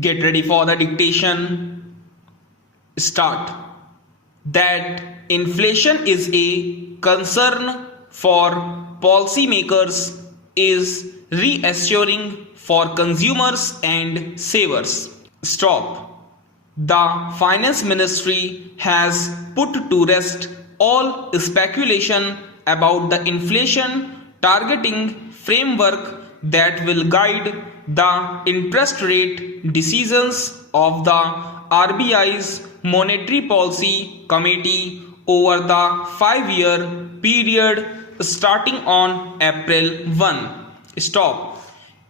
Get ready for the dictation. Start. That inflation is a concern for policymakers is reassuring for consumers and savers. Stop. The Finance Ministry has put to rest all speculation about the inflation targeting framework that will guide the interest rate decisions of the RBI's Monetary Policy Committee over the 5-year period starting on April 1. Stop.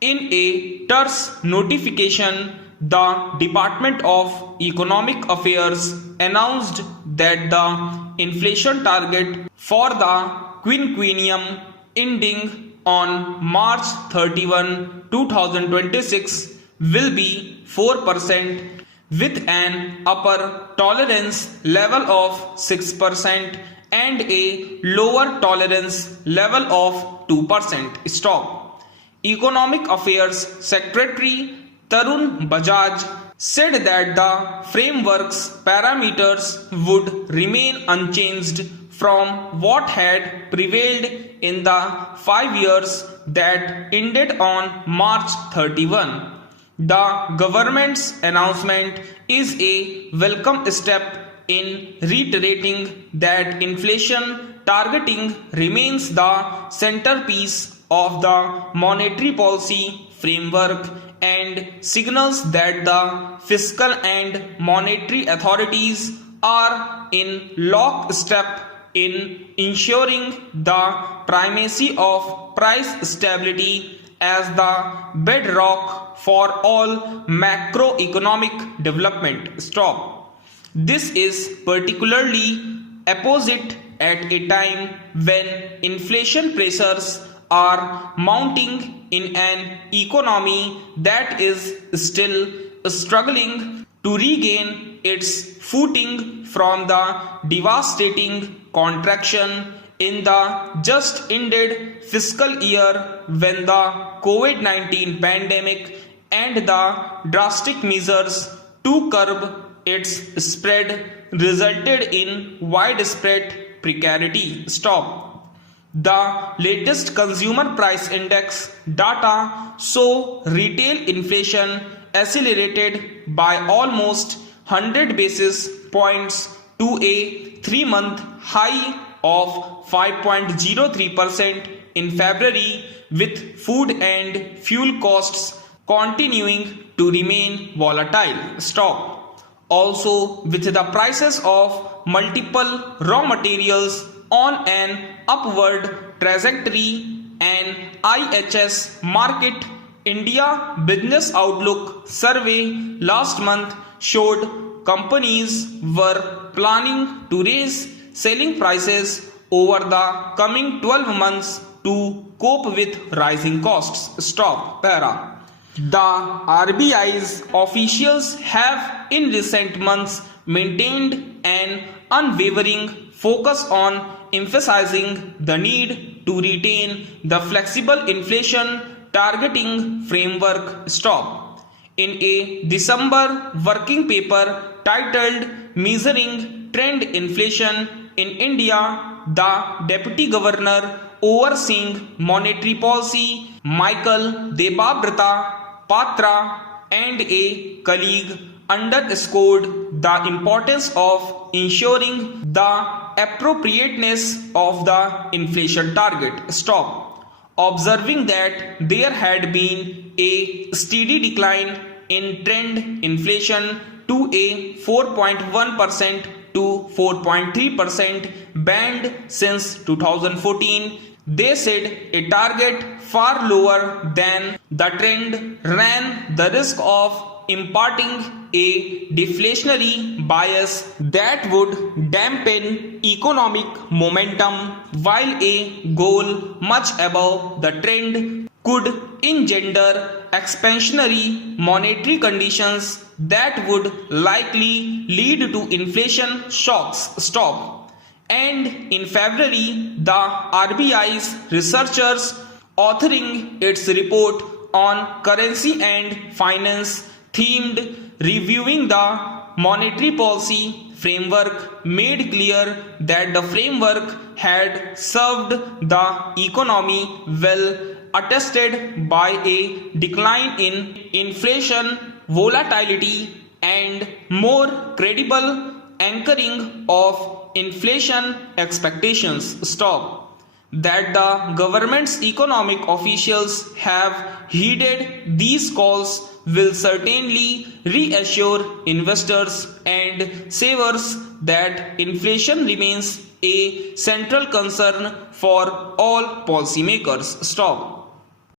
In a terse notification, the Department of Economic Affairs announced that the inflation target for the quinquennium ending on March 31, 2026 will be 4% with an upper tolerance level of 6% and a lower tolerance level of 2%. Stop. Economic Affairs Secretary Tarun Bajaj said that the framework's parameters would remain unchanged from what had prevailed in the 5 years that ended on March 31. The government's announcement is a welcome step in reiterating that inflation targeting remains the centerpiece of the monetary policy framework and signals that the fiscal and monetary authorities are in lockstep in ensuring the primacy of price stability as the bedrock for all macroeconomic development. Stop. This is particularly apposite at a time when inflation pressures are mounting in an economy that is still struggling to regain its footing from the devastating contraction in the just ended fiscal year when the COVID-19 pandemic and the drastic measures to curb its spread resulted in widespread precarity. Stop. The latest consumer price index data show retail inflation accelerated by almost 100 basis points to a 3-month high of 5.03% in February, with food and fuel costs continuing to remain volatile. Stop. Also, with the prices of multiple raw materials on an upward trajectory, an IHS Market India Business Outlook survey last month showed companies were planning to raise selling prices over the coming 12 months to cope with rising costs. Stop. Para. The RBI's officials have in recent months maintained an unwavering focus on emphasizing the need to retain the flexible inflation targeting framework. Stop. In a December working paper titled Measuring Trend Inflation in India, the Deputy Governor overseeing monetary policy, Michael Debabrata Patra, and a colleague underscored the importance of ensuring the appropriateness of the inflation target. Stop. Observing that there had been a steady decline in trend inflation to a 4.1% to 4.3% band since 2014, they said a target far lower than the trend ran the risk of imparting a deflationary bias that would dampen economic momentum, while a goal much above the trend could engender expansionary monetary conditions that would likely lead to inflation shocks. Stop. And in February, the RBI's researchers authoring its report on currency and finance themed reviewing the monetary policy framework made clear that the framework had served the economy well, attested by a decline in inflation, volatility, and more credible anchoring of inflation expectations. Stop. That the government's economic officials have heeded these calls will certainly reassure investors and savers that inflation remains a central concern for all policymakers. Stop.